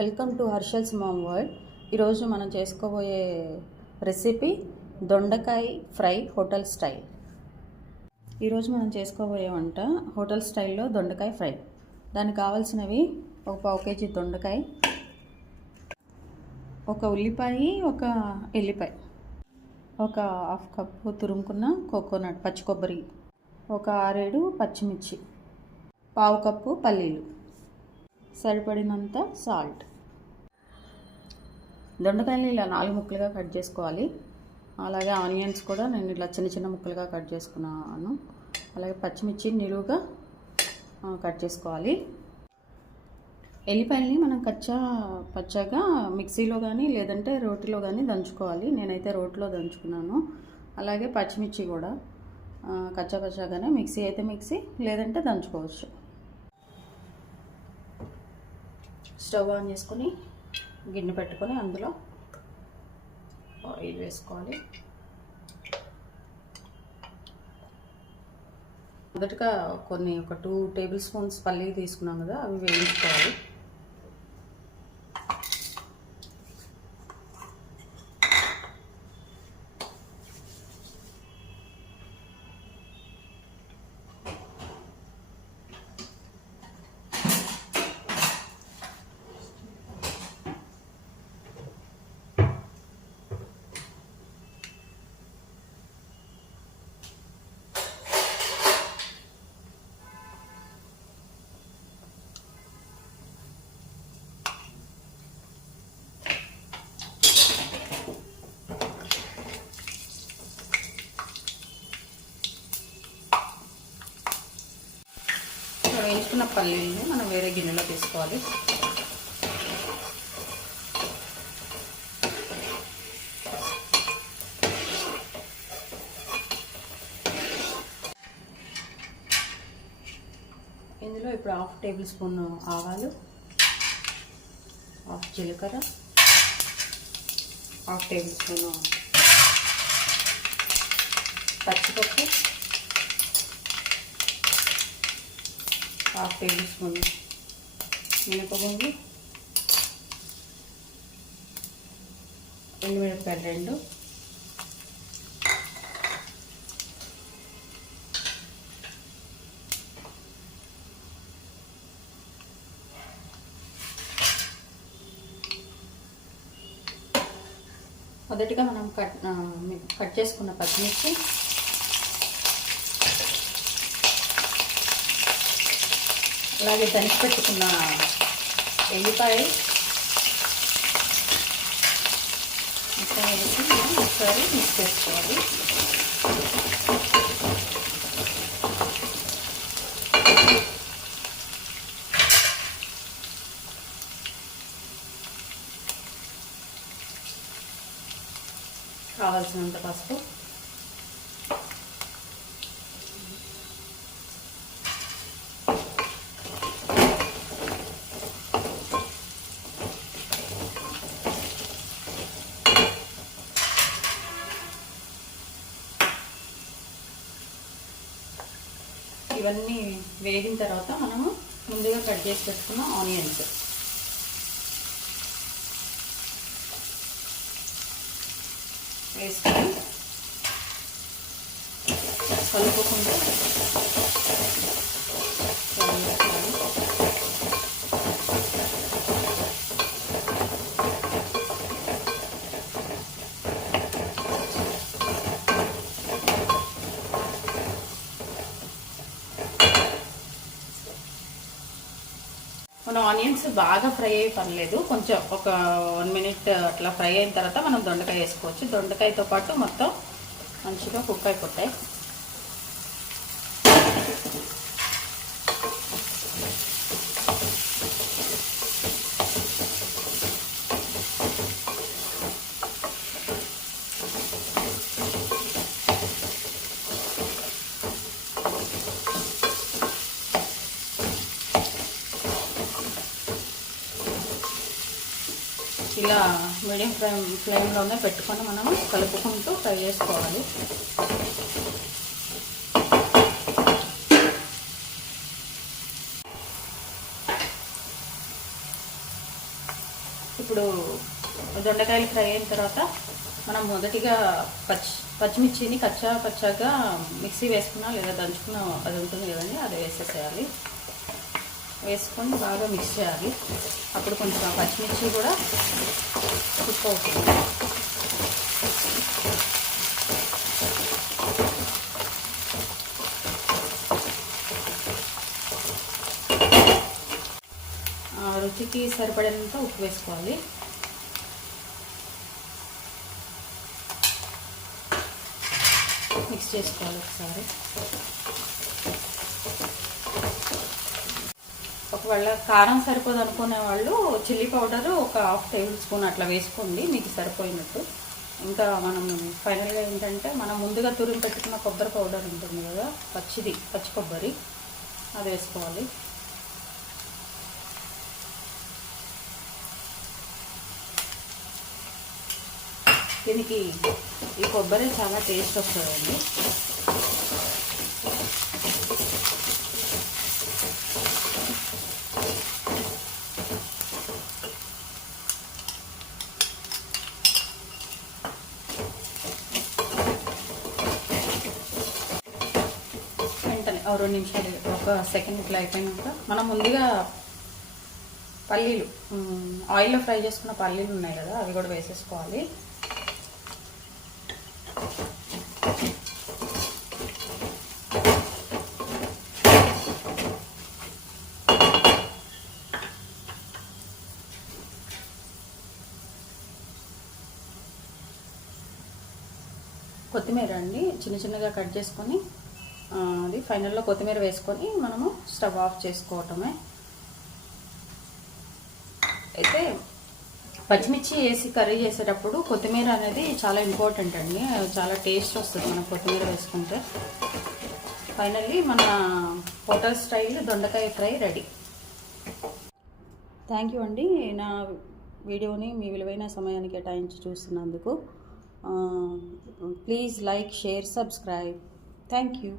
Welcome to Harshal's mom world. ఈరోజు మనం చేసుకోబోయే రెసిపీ దొండకాయ ఫ్రై హోటల్ స్టైల్. ఈరోజు మనం చేసుకోబోయే వంట హోటల్ స్టైల్లో దొండకాయ ఫ్రై. దానికి కావాల్సినవి ఒక 1 కేజీ దొండకాయ, ఒక ఉల్లిపాయ, ఒక ఎల్లిపాయ, ఒక 1/2 కప్పు తురుముకున్న కోకోనట్ పచ్చి కొబ్బరి, ఒక 6-7 పచ్చిమిర్చి, 1/2 కప్పు పల్లీలు, సరిపడినంత సాల్ట్. దొండకాయలు ఇలా 4 ముక్కలుగా కట్ చేసుకోవాలి. అలాగే ఆనియన్స్ కూడా నేను ఇలా చిన్న చిన్న ముక్కలుగా కట్ చేసుకున్నాను. అలాగే పచ్చిమిర్చి నిలువుగా కట్ చేసుకోవాలి. ఎల్లిపాయలని మనం పచ్చగా మిక్సీలో కానీ లేదంటే రోటిలో కానీ దంచుకోవాలి. నేనైతే రోటిలో దంచుకున్నాను. అలాగే పచ్చిమిర్చి కూడా పచ్చగానే మిక్సీ అయితే మిక్సీ, లేదంటే దంచుకోవచ్చు. స్టవ్ ఆన్ చేసుకొని గిన్నె పెట్టుకొని అందులో ఆయిల్ వేసుకోవాలి. మొదటగా ఒక 2 టేబుల్ స్పూన్స్ పల్లీలు తీసుకున్నాం కదా, అవి వేయించుకోవాలి. వేయించుకున్న పల్లీలని మనం వేరే గిన్నెలో తీసుకోవాలి. ఇందులో ఇప్పుడు 1/2 టేబుల్ స్పూన్ ఆవాలు, 1/2 జీలకర్ర, 1/2 టేబుల్ స్పూన్ పచ్చిపప్పు, 1/2 టేబుల్ స్పూన్ మినపగుండు, ఎండుమిరపకాయలు 2, మొదటిగా మనం కట్ చేసుకున్న పచ్చిమిర్చి, అలాగే దంచి పెట్టుకున్న ఎల్లిపాయ ఇంకా వేసి ఒకసారి మిక్స్ చేసుకోవాలి. కావాల్సినంత పసుపు, ఇవన్నీ వేగిన తర్వాత మనము ముందుగా కట్ చేసి పెట్టుకున్న ఆనియన్స్ వేసుకొని కలుపుకుంటూ మనం ఆనియన్స్ బాగా ఫ్రై అయ్యి పర్లేదు, కొంచెం ఒక 1 మినిట్ అట్లా ఫ్రై అయిన తర్వాత మనం దొండకాయ వేసుకోవచ్చు. దొండకాయతో పాటు మొత్తం మంచిగా కుక్ అయిపోతాయి. ఇలా మీడియం ఫ్లేమ్లోనే పెట్టుకొని మనం కలుపుకుంటూ ఫ్రై చేసుకోవాలి. ఇప్పుడు దొండకాయలు ఫ్రై అయిన తర్వాత మనం మొదటిగా పచ్చిమిర్చిని పచ్చాగా మిక్సీ వేసుకున్నా లేదా దంచుకున్న అది ఉంటుంది కదండి, అది వేసేసేయాలి. వేసుకొని బాగా మిక్స్ చేయాలి. అప్పుడు కొంచెం పచ్చిమిర్చి కూడా కుక్ అవుతుంది. రుచికి సరిపడేంత ఉప్పు వేసుకోవాలి. మిక్స్ చేసుకోవాలి ఒకసారి. ఒకవేళ కారం సరిపోదు అనుకునే వాళ్ళు చిల్లీ పౌడర్ ఒక 1/2 టేబుల్ స్పూన్ అట్లా వేసుకోండి, మీకు సరిపోయినట్టు. ఇంకా మనం ఫైనల్గా ఏంటంటే మనం ముందుగా తురిమి పెట్టుకున్న కొబ్బరి పౌడర్ ఉంటుంది కదా, పచ్చి కొబ్బరి, అది వేసుకోవాలి. దీనికి ఈ కొబ్బరి చాలా టేస్ట్ వస్తుందండి. వెంటనే 2 నిమిషాలు, 1 సెకండ్ ఇట్లా అయిపోయినాక మనం ముందుగా పల్లీలు, ఆయిల్లో ఫ్రై చేసుకున్న పల్లీలు ఉన్నాయి కదా, అవి కూడా వేసేసుకోవాలి. కొత్తిమీర అండి చిన్నగా కట్ చేసుకొని, అది ఫైనల్లో కొత్తిమీర వేసుకొని మనము స్టవ్ ఆఫ్ చేసుకోవటమే. అయితే పచ్చిమిర్చి వేసి కర్రీ చేసేటప్పుడు కొత్తిమీర అనేది చాలా ఇంపార్టెంట్ అండి, చాలా టేస్ట్ వస్తుంది మనం కొత్తిమీర వేసుకుంటే. ఫైనల్లీ మన హోటల్ స్టైల్ దొండకాయ ఫ్రై రెడీ. థ్యాంక్ యూ అండి, నా వీడియోని మీ విలువైన సమయాన్ని కేటాయించి చూస్తున్నందుకు. Please like, share, subscribe. Thank you.